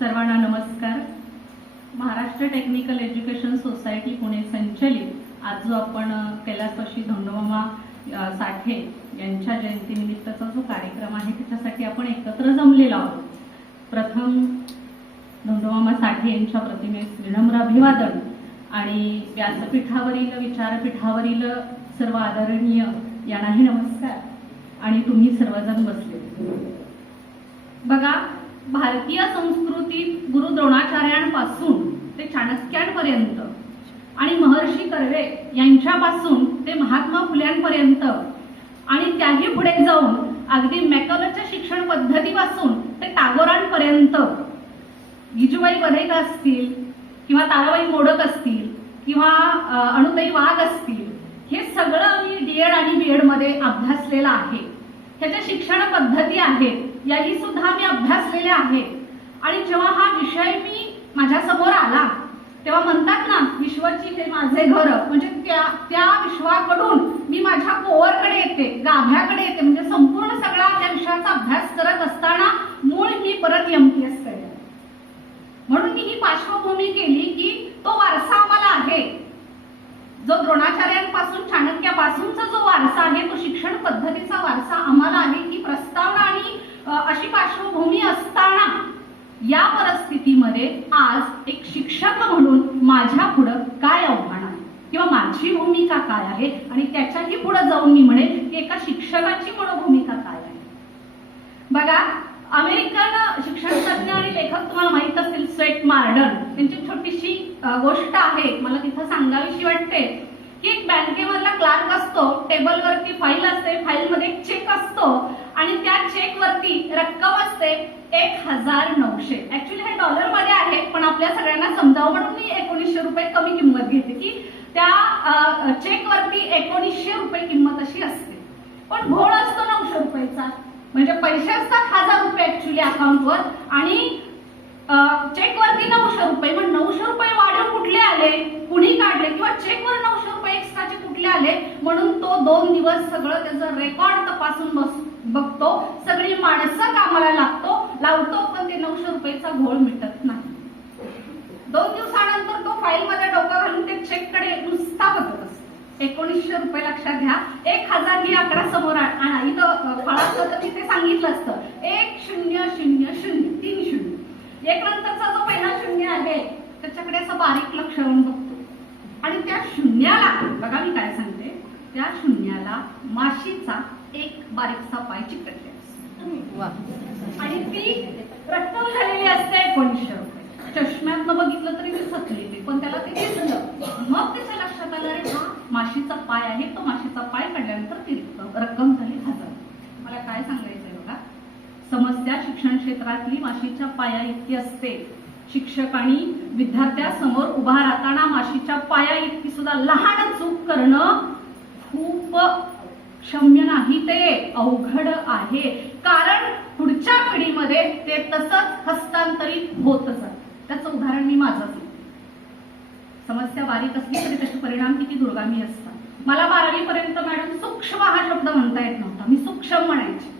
सर्वांना नमस्कार. Maharashtra technical education society Pune संचलित. आज जो आपण कैलासवाशी कैलासवासी धोंडोमामा साठे यांच्या जयंतीनिमित्तचा जो कार्यक्रम आहे त्याच्यासाठी आपण एकत्र जमलेलो आहोत. प्रथम धोंडोमामा साठे यांच्या प्रतिमेस विनम्र अभिवादन आणि व्यासपीठावरील विचारपीठावरील सर्व आदरणीय यांनाही नमस्कार. आणि तुम्ही सर्वजण बसले. बघा भारतीय संस्कृतीत गुरु द्रोणाचार्यांपासून ते चाणक्यांपर्यंत आणि महर्षी कर्वे यांच्यापासून ते महात्मा फुल्यांपर्यंत आणि त्याही पुढे जाऊन अगदी मॅकॉलच्या शिक्षण पद्धतीपासून ते टागोरांपर्यंत. गिजूबाई वधेक असतील किंवा ताराबाई मोडक असतील किंवा अणुताई वाघ असतील हे सगळं मी डीएड आणि बीएडमध्ये अभ्यासलेलं आहे. ह्याच्या शिक्षण पद्धती आहेत. याही सुद्धा मी अभ्यासलेल्या आहेत आणि जेव्हा हा विषय मी माझ्यासमोर आला तेव्हा म्हणतात ना विश्वची हे माझे घर म्हणजे त्या त्या विश्वाकडून मी माझ्या कोवरकडे येते गाभ्याकडे येते म्हणजे संपूर्ण सगळा त्या विषयाचा अभ्यास करत असताना मूळ मी परत एमपीएसकडे आले. म्हणून मी ही पार्श्वभूमी केली की तो वारसा आम्हाला आहे जो द्रोणाचार्यांपासून चाणक्यापासूनचा जो वारसा आहे तो शिक्षण पद्धतीचा वारसा आम्हाला आहे की प्रस्तावना आणि अशी पार्श्वभूमी असताना या परिस्थितीमध्ये आज एक शिक्षक म्हणून माझ्या पुढं काय आव्हान आहे? किंवा माझी भूमिका काय आहे? आणि त्याच्याही पुढे जाऊन मी म्हणेन की एका शिक्षकाची मनोभूमिका काय आहे? बघा अमेरिकन शिक्षण तज्ञ आणि लेखक तुम्हाला माहीत असतील स्वेट मार्डन. त्यांची छोटीशी गोष्ट आहे मला तिथं सांगावीशी वाटते की एक बँकेमधला क्लार्क असतो टेबलवरती फाईल असते फाईल मध्ये एक चेक असतो आणि त्या चेक वरती रक्कम असते एक हजार नऊशे. ऍक्च्युली हे डॉलरमध्ये आहे पण आपल्या सगळ्यांना समजावं म्हणून मी एकोणीसशे रुपये कमी किंमत घेते की त्या चेक वरती एकोणीसशे रुपये किंमत अशी असते. पण घोळ असतो नऊशे रुपयेचा. म्हणजे पैसे असतात हजार रुपये ऍक्च्युली अकाउंटवर आणि चेक वरती नऊशे रुपये. पण नऊशे रुपये वाढून कुठले आले? कुणी काढले? किंवा चेकवर नऊशे रुपये एक्स्ट्राचे कुठले आले? म्हणून तो दोन दिवस सगळं त्याचं रेकॉर्ड तपासून बसतो. बघतो. सगळी माणसं कामाला लागतो. लावतो पण ते नऊशे रुपयेचा घोळ मिटत नाही. दोन दिवसानंतर तो फाईल मध्ये डोकं घालून ते चेककडे नुसता बघत असतो. एकोणीसशे रुपये लक्षात घ्या. एक हजार ही आकडा समोर आणा. इथं फळात होतं तिथे सांगितलं असतं. एक शून्य शून्य शून्य तीन शून्य. एक नंतरचा जो पहिला शून्य आहे त्याच्याकडे असं बारीक लक्ष लावून बघतो. आणि त्या शून्याला बघा मी काय सांगते त्या शून्याला माशीचा एक बारीकसा पाय चिकटले आणि ती रक्कम झालेली असते एकोणीसशे रुपये. चष्म्यातनं बघितलं तरी थकली ती पण त्याला ते दिसलं. मग त्याच्या लक्षात आलं अरे हा माशीचा पाय आहे तो माशीचा पाय काढल्यानंतर ती रक्कम रक्कम झाली हजार. मला काय सांगायचंय बघा? समस्या शिक्षण क्षेत्रातली माशीच्या पाया इतकी असते. शिक्षक आणि विद्यार्थ्यासमोर उभा राहताना माशीच्या पाया इतकी सुद्धा लहान चूक करणं खूप क्षम्य नाही ते अवघड आहे. कारण पुढच्या पिढीमध्ये ते तसंच हस्तांतरित होत जात त्याचं उदाहरण मी माझंच समस्या बारीक असली तरी त्याचे परिणाम किती दुर्गामी असतात. मला बारावी पर्यंत मॅडम सूक्ष्म हा शब्द म्हणता येत नव्हता. मी सूक्ष्म म्हणायचे.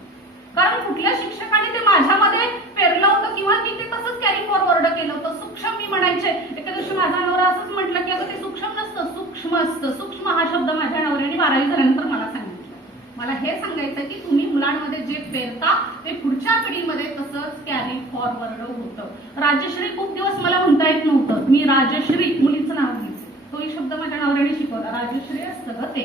कारण कुठल्या शिक्षकाने ते माझ्यामध्ये पेरलं होतं किंवा मी ते तसंच कॅरी फॉरवर्ड केलं होतं? सूक्ष्म मी म्हणायचे. एका दिवशी माझा नवरा असंच म्हटलं की अगं ते सूक्ष्म नसतं. सूक्ष्म असतं. सूक्ष्म हा शब्द माझ्या नवऱ्याने बारावी झाल्यानंतर मला हे सांगायचं की तुम्ही मुलांमध्ये जे पेरता ते पुढच्या पिढीमध्ये तसंच कॅरी फॉरवर्ड होतं. राजश्री खूप दिवस मला म्हणता येत नव्हतं. मी राजश्री मुलीचं नाव घ्यायचं तोही शब्द माझ्या नवऱ्याने शिकवला. राजश्री असतं ग ते.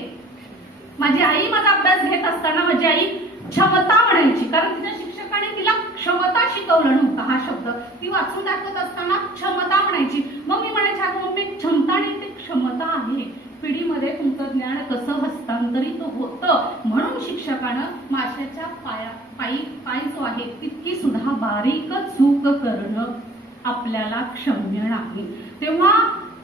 माझी आई माझा अभ्यास घेत असताना माझी आई क्षमता म्हणायची. कारण तिच्या शिक्षकाने तिला क्षमता शिकवलं नव्हतं हा शब्द. ती वाचून दाखवत असताना क्षमता म्हणायची. मग मी म्हणायची अगं मम्मी क्षमता आणि ती क्षमता आहे. पिढीमध्ये तुमचं ज्ञान कसं होतं. म्हणून शिक्षकानं माशाच्या पाया पायी पाय जो आहे तितकी सुद्धा बारीक चूक करणं आपल्याला क्षम्य नाही. तेव्हा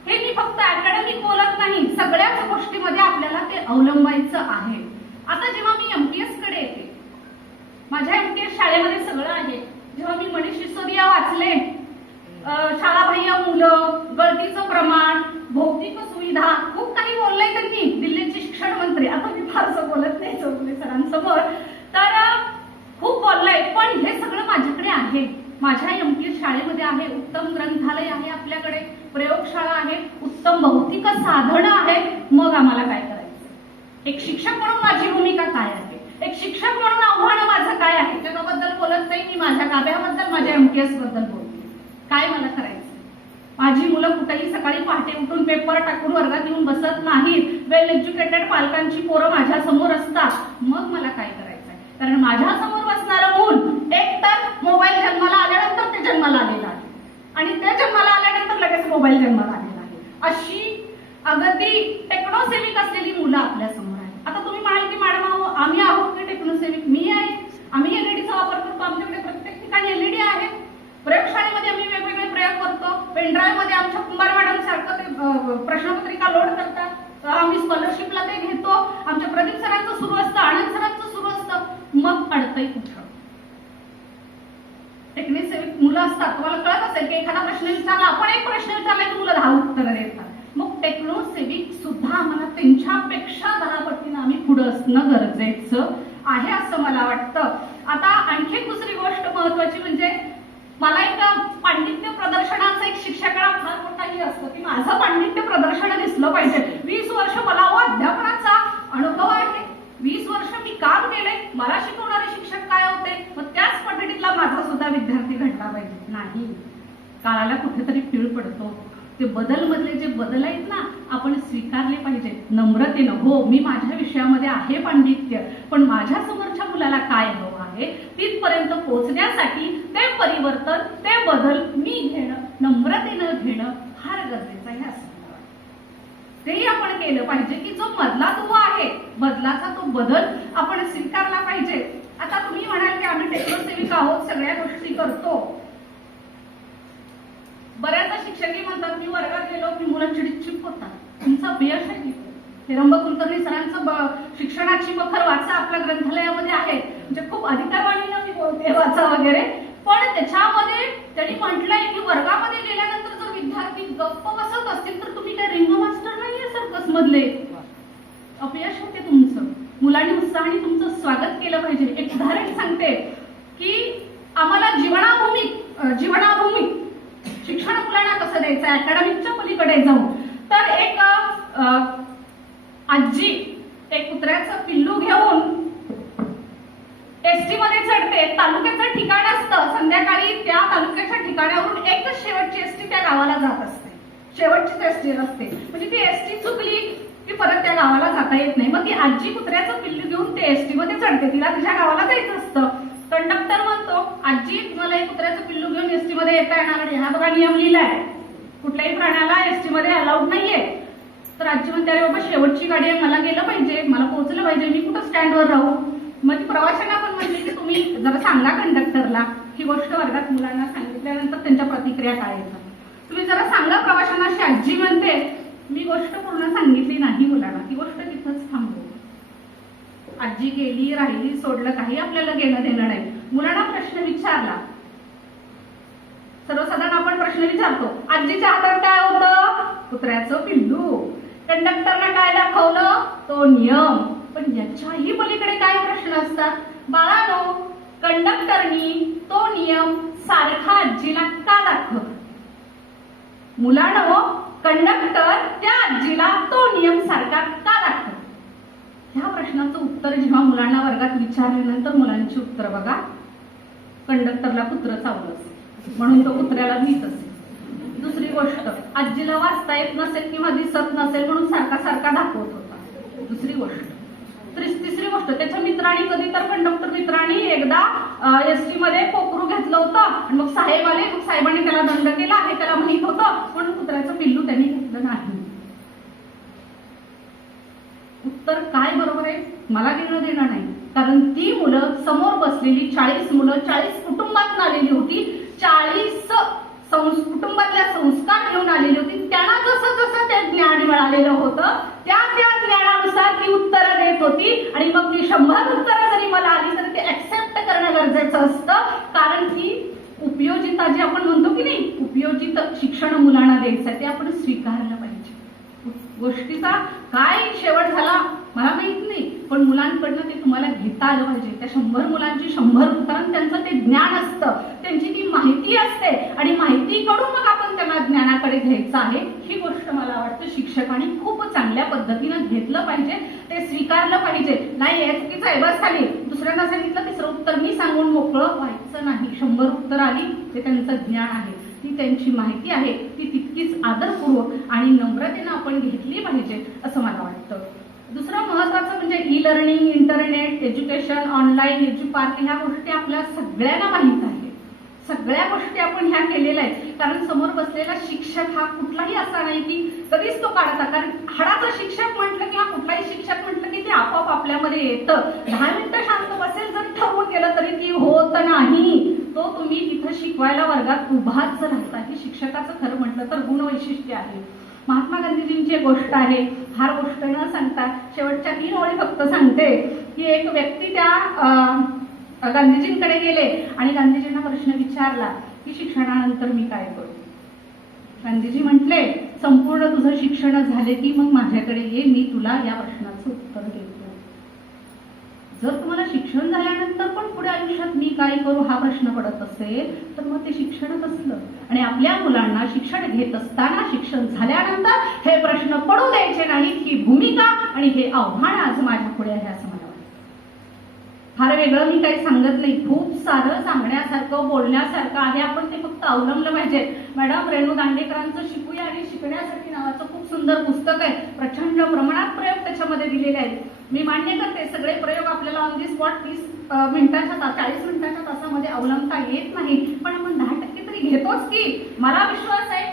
हे मी फक्त अकॅडमिक बोलत नाही सगळ्याच गोष्टीमध्ये आपल्याला ते अवलंबायचं आहे. आता जेव्हा मी एमपीएसकडे येते माझ्या एमपीएस शाळेमध्ये सगळं आहे. जेव्हा मी मनीष सिसोदिया वाचले अं, शाळाबाह्य मुलं गळतीचं प्रमाण भौतिक सुविधा खूप काही बोललंय त्यांनी दिल्लीचे शिक्षण मंत्री आता मी फारसं बोलत नाही चौगुले सरांसमोर तर अं, खूप बोललंय पण हे सगळं माझ्याकडे आहे माझ्या एमपीएस शाळेमध्ये आहे उत्तम ग्रंथालय आहे आपल्याकडे प्रयोगशाळा आहे उत्तम भौतिक साधनं आहेत मग आम्हाला काय करायचं एक शिक्षक म्हणून माझी भूमिका काय आहे? एक शिक्षक म्हणून आव्हान माझं काय आहे? त्याच्याबद्दल बोलत नाही मी माझ्या गाभ्याबद्दल माझ्या एमटीएसबद्दल बोलते. काय मला करायचं माझी मुलं कुठेही सकाळी पहाटे उठून पेपर टाकून वर्गात येऊन बसत नाहीत. वेल एज्युकेटेड पालकांची पोरं माझ्यासमोर असतात. मग मला काय करायचंय? कारण माझ्यासमोर बसणारं मूल एक तर मोबाईल जन्माला आल्यानंतर ते जन्माला आलेलं आहे. आणि त्या जन्माला आल्यानंतर लगेच मोबाईल जन्माला आलेला आहे. अशी अगदी टेक्नोसेविक असलेली मुलं आपल्यासमोर आता तुम्ही म्हणाल की मॅडम अहो, आम्ही आहोत की टेक्नोसेविक मी आहे. आम्ही एलईडीचा वापर करतो. आमच्याकडे प्रत्येक ठिकाणी एलईडी आहे. प्रयोगशाळेमध्ये आम्ही वेगवेगळे प्रयोग करतो. पेनड्राईव्हमध्ये आमच्या कुंभार मॅडम सारखं ते प्रश्नपत्रिका लोड करतात. आम्ही स्कॉलरशिपला ते घेतो. आमच्या प्रदीप सरांचं सुरू असतं आनंद सरांचं सुरू असतं. मग अडतंय कुठं टेक्निक सेविक मुलं असतात. तुम्हाला कळत असेल की एखादा प्रश्न विचारला आपण एक प्रश्न विचारला की मुलं दहा उत्तरं देतात. मग टेक्नो सेविक सुद्धा आम्हाला त्यांच्यापेक्षा दहा पुढं असणं गरजेचं आहे असं मला वाटतं. आता आणखी दुसरी गोष्ट महत्वाची म्हणजे मला एक पांडित्य प्रदर्शनाचं एक शिक्षकाला फार मोठाही असतं की माझं पांडित्य प्रदर्शन दिसलं पाहिजे. वीस वर्ष मला हो अध्यापनाचा अनुभव आहे. वीस वर्ष मी काम केले मला शिकवणारे शिक्षक काय होते? मग त्याच पद्धतीतला माझा सुद्धा विद्यार्थी घडला पाहिजे. नाही. काळाला कुठेतरी पीळ पडतो. ते बदल मधले जे बदल आहेत ना आपण स्वीकारले पाहिजे. नम्रतेनं हो मी माझ्या विषयामध्ये आहे पांडित्य पण माझ्या समोरच्या मुलाला काय हवं आहे? तिथपर्यंत पोहोचण्यासाठी ते परिवर्तन ते बदल मी घेणं नम्रतेनं घेणं फार गरजेचं आहे असं तेही आपण केलं पाहिजे की जो मधला तो आहे बदलाचा तो बदल आपण स्वीकारला पाहिजे. आता तुम्ही म्हणाल की आम्ही टेक्नोसेविक आहोत सगळ्या गोष्टी करतो. शिक्षकही म्हणतात मी वर्गात गेलो की मुलं चिडचिप होतात तुमचं अपयश आहे तिथे. हिरंब कुलकर्णी सरांचं ब- शिक्षणाची बखर वाचा आपल्या ग्रंथालयामध्ये आहे. म्हणजे खूप अधिकारवाणीनं मी बोलते वाचा वगैरे. पण त्याच्यामध्ये त्यांनी म्हटलंय की वर्गामध्ये गेल्यानंतर जर विद्यार्थी गप्प बसत असतील तर तुम्ही काय रिंग मास्टर नाहीये सर्कस मधले अपयश होते तुमचं. मुलांनी उत्साहाने तुमचं स्वागत केलं पाहिजे. एक उदाहरण सांगते की आम्हाला जीवनाभूमीत मुलांना अकॅडमिकच्या पलीकडे जाऊन. तर एक आजी एक कुत्र्याचं पिल्लू घेऊन एसटी मध्ये चढते. तालुक्याचं ठिकाण असतं. संध्याकाळी त्या तालुक्याच्या ठिकाणावरून एकच शेवटची एसटी त्या गावाला जात असते. शेवटचीच एसटी असते म्हणजे ती एसटी चुकली की परत त्या गावाला जाता येत नाही. मग ती आजी कुत्र्याचं पिल्लू घेऊन ते एसटी मध्ये चढते. तिला तिच्या गावाला जायचं असतं. कंडक्टर म्हणतो आजी तुम्हाला एक कुत्र्याचं पिल्लू घेऊन एसटी मध्ये येता येणार नाही. हा बघा नियम लिहिलाय. कुठल्याही प्राण्याला एसटी मध्ये अलाउड नाहीये. तर आजी म्हणते अरे बाबा शेवटची गाडी आहे मला गेलं पाहिजे मला पोहोचलं पाहिजे मी कुठं स्टँडवर राहू? मग ती प्रवाशांना पण म्हणली की तुम्ही जरा सांगा कंडक्टरला ही गोष्ट वर्गात मुलांना सांगितल्यानंतर त्यांच्या प्रतिक्रिया काय येतात. तुम्ही जरा सांगा प्रवाशांना अशी आजी म्हणते मी गोष्ट पूर्ण सांगितली नाही मुलांना ती गोष्ट तिथंच थांबव. आजी गेली राहिली सोडलं काही आपल्याला घेणं देणं नाही. मुलांना प्रश्न विचारला सर्वसाधारण आपण प्रश्न विचारतो आजीच्या हातात काय होतं? कुत्र्याचं पिल्लू. कंडक्टरला काय दाखवलं? तो नियम. पण याच्याही पलीकडे काय प्रश्न असतात. बाळानो कंडक्टरनी तो नियम सारखा आजीला का दाखवत? मुलानो कंडक्टर त्या आजीला तो नियम सारखा का दाखवत? ह्या प्रश्नाचं उत्तर जेव्हा मुलांना वर्गात विचारल्यानंतर मुलांची उत्तर बघा. कंडक्टरला कुत्र चावलं असेल म्हणून तो कुत्र्याला भीत असेल. दुसरी गोष्ट आजीला वाचता येत नसेल किंवा दिसत नसेल म्हणून सारखा सारखा दाखवत होता. दुसरी गोष्ट तिसरी गोष्ट त्याच्या मित्रांनी कधी तर कंडक्टर मित्रांनी एकदा एसटी मध्ये पोकरू घेतलं होतं आणि मग साहेब आले मग साहेबांनी त्याला दंड केला हे त्याला माहीत होतं पण कुत्र्याचं पिल्लू त्यांनी घेतलं नाही. उत्तर काय बरोबर आहे? मला घेणं देणं नाही. कारण ती मुलं समोर बसलेली चाळीस मुलं चाळीस कुटुंबातून आलेली होती. चाळीस संस कुटुंबातल्या संस्कार घेऊन आलेली होती. त्यांना जसं जसं ते ज्ञान मिळालेलं होतं त्या त्या ज्ञानानुसार ती उत्तरं देत होती. आणि मग ती शंभर उत्तरं जरी मला आली तरी ते ऍक्सेप्ट करणं गरजेचं असतं. कारण की उपयोजिता जे आपण म्हणतो की नाही उपयोजित शिक्षण मुलांना द्यायचं आहे ते आपण स्वीकारलं पाहिजे. गोष्टीचा काय शेवट झाला मला माहीत नाही. पण मुलांकडनं ते तुम्हाला घेता आलं पाहिजे. त्या शंभर मुलांची शंभर कारण त्यांचं ते ज्ञान असतं. त्यांची ती माहिती असते. आणि माहिती आहे. ही गोष्ट मला वाटतं शिक्षकांनी खूप चांगल्या पद्धतीनं घेतलं पाहिजे. ते स्वीकारलं पाहिजे. नाही हे की आहे. दुसऱ्यांना सांगितलं तिसरं उत्तर मी सांगून मोकळं व्हायचं नाही. शंभर उत्तर आली ते त्यांचं ज्ञान आहे. ती त्यांची माहिती आहे ती तितकीच आदरपूर्वक आणि नम्रतेनं आपण घेतली पाहिजे असं मला वाटतं. दुसरं महत्वाचं म्हणजे e learning internet education online Edupark ह्या गोष्टी आपल्या सगळ्यांना माहीत आहे सगळ्या गोष्टी आपण ह्या केलेल्या आहेत कारण समोर बसलेला शिक्षक हा कुठलाही असा नाही की कधीच तो काढता कारण हाडाचा शिक्षक म्हटलं किंवा कुठलाही शिक्षक म्हटलं की ते आपोआप आपल्यामध्ये येतं. दहा मिनिटं शांत बसेल जर ठरवून गेलं तरी ती हो शिकवायला वर्गात उभाच राहता हे शिक्षकाचं खरं म्हटलं तर गुणवैशिष्ट्य आहे. महात्मा गांधीजींची एक गोष्ट आहे फार गोष्ट न सांगता शेवटच्या तीन ओळी फक्त सांगते की एक व्यक्ती त्या अं, गांधीजींकडे गेले आणि गांधीजींना प्रश्न विचारला की शिक्षणानंतर मी काय करू? गांधीजी म्हटले संपूर्ण तुझं शिक्षण झाले की मग माझ्याकडे ये मी तुला या प्रश्नाचं उत्तर देतो जर तुम्हाला शिक्षण झाल्यानंतर पण पुढे आयुष्यात मी काय करू हा प्रश्न पडत असेल तर मग ते शिक्षणच असलं. आणि आपल्या मुलांना शिक्षण घेत असताना शिक्षण झाल्यानंतर हे प्रश्न पडू द्यायचे नाहीत ही भूमिका आणि हे आव्हान आज माझ्या पुढे आहे असं मला वाटतं. फार वेगळं मी काही सांगत नाही. खूप सारं सांगण्यासारखं बोलण्यासारखं आहे. आपण ते फक्त अवलंबलं पाहिजे. मॅडम रेणू दांडेकरांचं शिकूया आणि शिकण्यासाठी नावाचं खूप सुंदर पुस्तक आहे. प्रचंड प्रमाणात प्रयोग त्याच्यामध्ये दिलेले आहेत. मी मान्य करते सगळे प्रयोग आपल्याला ऑन दी स्पॉट तीस मिनिटाच्या चाळीस मिनिटाच्या तासामध्ये अवलंबता येत नाही. पण आपण दहा टक्के तरी घेतोच की. मला विश्वास आहे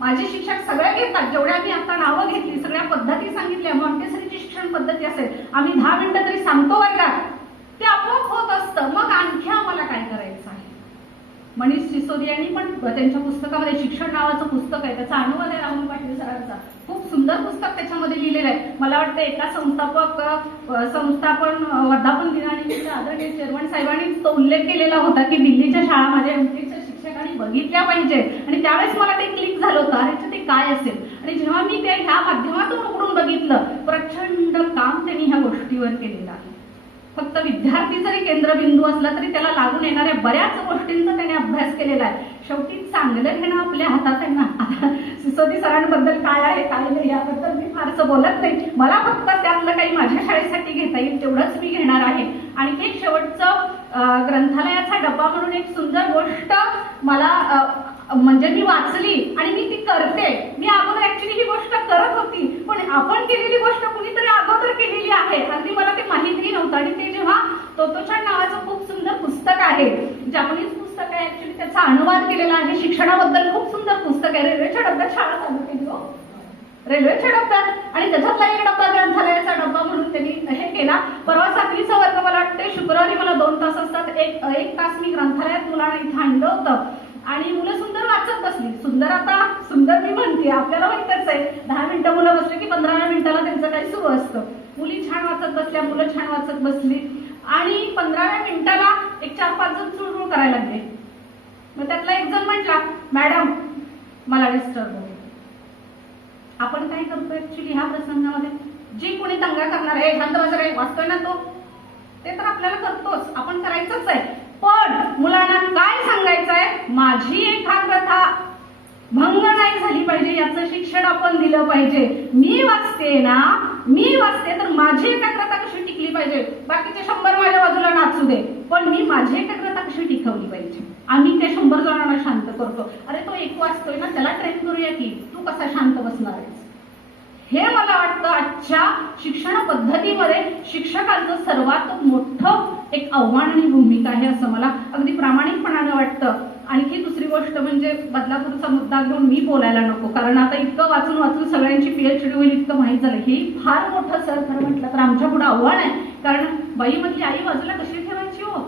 माझे शिक्षक सगळे घेतात. जेवढ्या मी आता नावं घेतली सगळ्या पद्धती सांगितल्या मॉन्टेसरीची शिक्षण पद्धती असेल आम्ही दहा मिनिटं तरी सांगतो वर्गात ते आपोआप होत असतं. मग आणखी आम्हाला काय करायचं? मनीष मनीष सिसोदियांनी पण त्यांच्या पुस्तकामध्ये शिक्षण नावाचं पुस्तक आहे. त्याचा अनुवाद आहे राहुल पाटील सरांचा. खूप सुंदर पुस्तक त्याच्यामध्ये लिहिलेलं आहे. मला वाटतं एका संस्थापक संस्थापन वर्धापन दिनानिमित्त आदरणीय चेअरमन साहेबांनी तो उल्लेख केलेला होता की दिल्लीच्या शाळा माझ्या एमपीच्या शिक्षकांनी बघितल्या पाहिजे. आणि त्यावेळेस मला ते क्लिक झालं होतं. अरे ते काय असेल? आणि जेव्हा मी ते ह्या माध्यमातून उघडून बघितलं प्रचंड काम त्यांनी ह्या गोष्टीवर केलेलं आहे. फक्त विद्यार्थी जरी केंद्रबिंदू असला तरी त्याला लागून येणाऱ्या बऱ्याच गोष्टींचा त्याने अभ्यास केलेला आहे. शेवटी चांगलं घेणं आपल्या हातात आहे ना. आता सिसोदी सरांबद्दल काय आहे काय नाही याबद्दल मी फारसं बोलत नाही. मला फक्त त्यातलं काही माझ्या शाळेसाठी घेता येईल तेवढंच मी घेणार आहे. आणि एक शेवटचं ग्रंथालयाचा डब्बा म्हणून एक सुंदर गोष्ट मला म्हणजे मी वाचली आणि मी ती करते. मी अगोदर ऍक्च्युली ही गोष्ट करत होती पण आपण केलेली गोष्ट कुणीतरी अगोदर केलेली आहे अगदी मला ते माहिती नव्हतं आणि ते जेव्हा तोतोचान नावाचं खूप सुंदर पुस्तक आहे जपानीज पुस्तक आहे ऍक्च्युली त्याचा अनुवाद केलेला आहे. शिक्षणाबद्दल खूप सुंदर पुस्तक आहे. रेल्वेच्या डब्यात शाळा चालू केली हो. रेल्वेच्या डब्यात आणि त्याच्यातला एक डब्बा ग्रंथालयाचा डब्बा म्हणून त्यांनी हे केला. परवा सातवीचा वर्ग मला वाटते शुक्रवारी मला दोन तास असतात. एक एक तास मी ग्रंथालयात मुलांना इथं आणलं होतं. आणि मुलं सुंदर वाचत बसली. सुंदर आता सुंदर मी म्हणते आपल्याला माहितच आहे. दहा मिनिटं मुलं बसली की पंधरा मिनिटाला त्यांचं काही सुरू असतं. मुली छान वाचत बसल्या मुलं छान वाचत बसली. आणि पंधराव्या मिनिटाला एक चार पाच जण चुळचुळ करायला लागले. मग त्यातला एक जण म्हटला मॅडम मला डिस्टर्ब होते आपण काय करतो ऍक्च्युली ह्या प्रसंगामध्ये? जी कोणी दंगा करणार आहे शांत बसा वाचतोय ना तो. ते तर आपल्याला करतोच आपण करायचंच आहे. पण मुलांना काय सांगायचं आहे माझी एकाग्रता भंग नाही झाली पाहिजे याचं शिक्षण आपण दिलं पाहिजे. मी वाचते ना मी वाचते तर माझी एकाग्रता कशी टिकली पाहिजे? बाकीचे शंभर माझ्या बाजूला नाचू दे. पण मी माझी एकाग्रता कशी टिकवली पाहिजे? आम्ही ते शंभर जणांना शांत करतो. अरे तो एक वाचतोय ना त्याला ट्रेन करूया की? तू कसा शांत बसणार आहेस? हे मला वाटतं आजच्या शिक्षण पद्धतीमध्ये शिक्षकांचं सर्वात मोठं एक आव्हान आणि भूमिका आहे असं मला अगदी प्रामाणिकपणानं वाटतं. आणखी दुसरी गोष्ट म्हणजे बदलापूरचा मुद्दा घेऊन मी बोलायला नको. कारण आता इतकं वाचून वाचून सगळ्यांची पीएचडी होईल इतकं माहीत झालं. ही फार मोठं सर खरं म्हटलं तर आमच्या पुढे आव्हान आहे. कारण बाईमधली आई बाजूला कशी ठेवायची हो?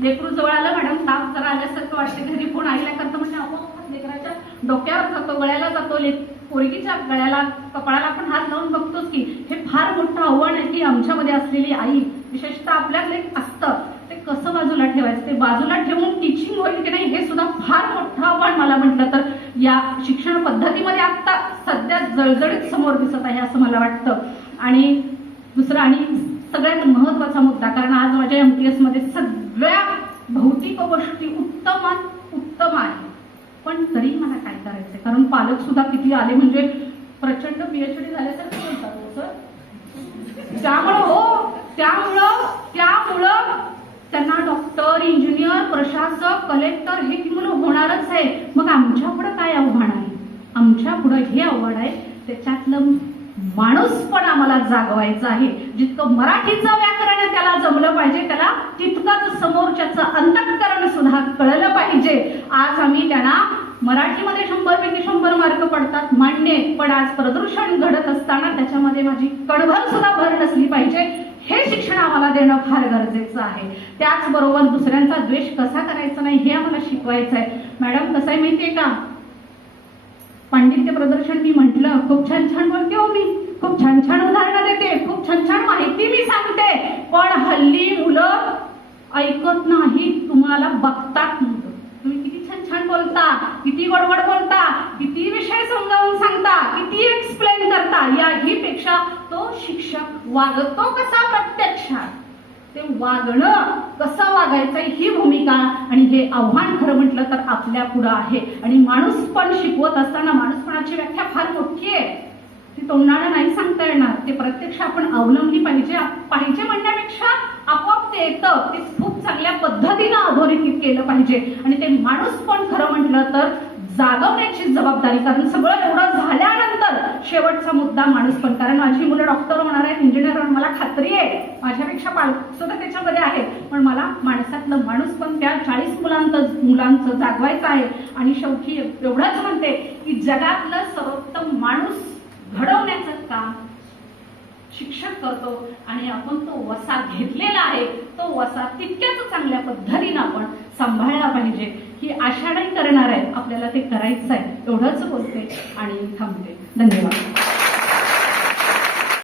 लेकरू जवळ आलं मॅडम ताप जरा आल्यासारखं वाटते. घरी कोण आईला करतं म्हणजे आपोआप लेकराच्या डोक्यावर जातो गळ्याला जातो. लेक पोरगीच्या गळ्याला कपाळाला आपण हात लावून बघतोच की हे फार मोठं आव्हान आहे की आमच्यामध्ये असलेली आई विशेषतः आपल्याकडे असतं कसं बाजूला ठेवायचं ते बाजूला ठेवून टीचिंग होईल की नाही हे सुद्धा फार मोठं आव्हान मला म्हटलं तर या शिक्षण पद्धतीमध्ये आता सध्या जळजळीत समोर दिसत आहे असं मला वाटतं. आणि दुसरं आणि सगळ्यात महत्त्वाचा मुद्दा कारण आज माझ्या एम टी मध्ये सगळ्या भौतिक गोष्टी उत्तमात उत्तम आहे पण तरी मला काय करायचंय? कारण पालक सुद्धा किती आले म्हणजे प्रचंड पीएचडी झाल्यासारखं बोलतात सर? त्यामुळं हो त्यामुळं त्यामुळं त्यांना डॉक्टर इंजिनियर प्रशासक कलेक्टर हे की मुलं होणारच आहे. मग आमच्या पुढं काय आव्हान आहे? आमच्या पुढं हे आव्हान आहे त्याच्यातलं माणूस पण आम्हाला जागवायचं आहे. जितकं मराठीचं व्याकरण त्याला जमलं पाहिजे. त्याला तितकंच समोरच्याचं अंतकरण सुद्धा कळलं पाहिजे. आज आम्ही त्यांना मराठीमध्ये शंभर पैकी शंभर मार्क पडतात मान्य पण आज प्रदूषण घडत असताना त्याच्यामध्ये माझी कणभर सुद्धा भर नसली पाहिजे. हे शिक्षण आम्हाला देणं फार गरजेचं आहे. त्याचबरोबर दुसऱ्यांचा द्वेष कसा करायचा नाही हे आम्हाला शिकवायचं आहे. मॅडम कसं आहे माहितीये का? पांडित्य प्रदर्शन मी म्हंटल खूप छान छान बोलते हो मी. खूप छान छान उदाहरणं देते. खूप छान छान माहिती मी सांगते. पण हल्ली मुलं ऐकत नाही तुम्हाला बघतात तुम्ही किती छान छान बोलता किती गडबड बोलता किती विषय समजावून सांगता किती एक्सप्लेन करता याही पेक्षा तो शिक्षक वागतो कसा प्रत्यक्षात ते वागणं कसं वागायचं ही भूमिका आणि हे आव्हान खरं म्हटलं तर आपल्या पुढं आहे. आणि माणूस पण शिकवत असताना माणूसपणाची व्याख्या फार मोठी आहे. ती तोंडाला नाही सांगता येणार. ते प्रत्यक्ष आपण अवलंबली पाहिजे पाहिजे म्हणण्यापेक्षा आपोआप ते येतं. ते खूप चांगल्या पद्धतीनं अधोरेखित केलं पाहिजे. आणि ते माणूस पण खरं म्हटलं तर जागवण्याची जबाबदारी कारण सगळं एवढं झाल्यानंतर शेवटचा मुद्दा माणूस पण. कारण माझी मुलं डॉक्टर होणार आहेत इंजिनियर होणार मला खात्री आहे. माझ्यापेक्षा पाल सुद्धा त्याच्यामध्ये आहे पण मला माणसातलं माणूस पण त्या चाळीस मुलांचं मुलांचं जागवायचं आहे. आणि शेवटी एवढंच म्हणते की जगातलं सर्वोत्तम माणूस घडवण्याचं काम शिक्षक करतो आणि आपण तो वसा घेतलेला आहे तो वसा तितक्याच चांगल्या पद्धतीनं आपण सांभाळला पाहिजे. ही आशा नाही करणार आहे. आपल्याला ते करायचं आहे एवढंच बोलते आणि थांबते. धन्यवाद.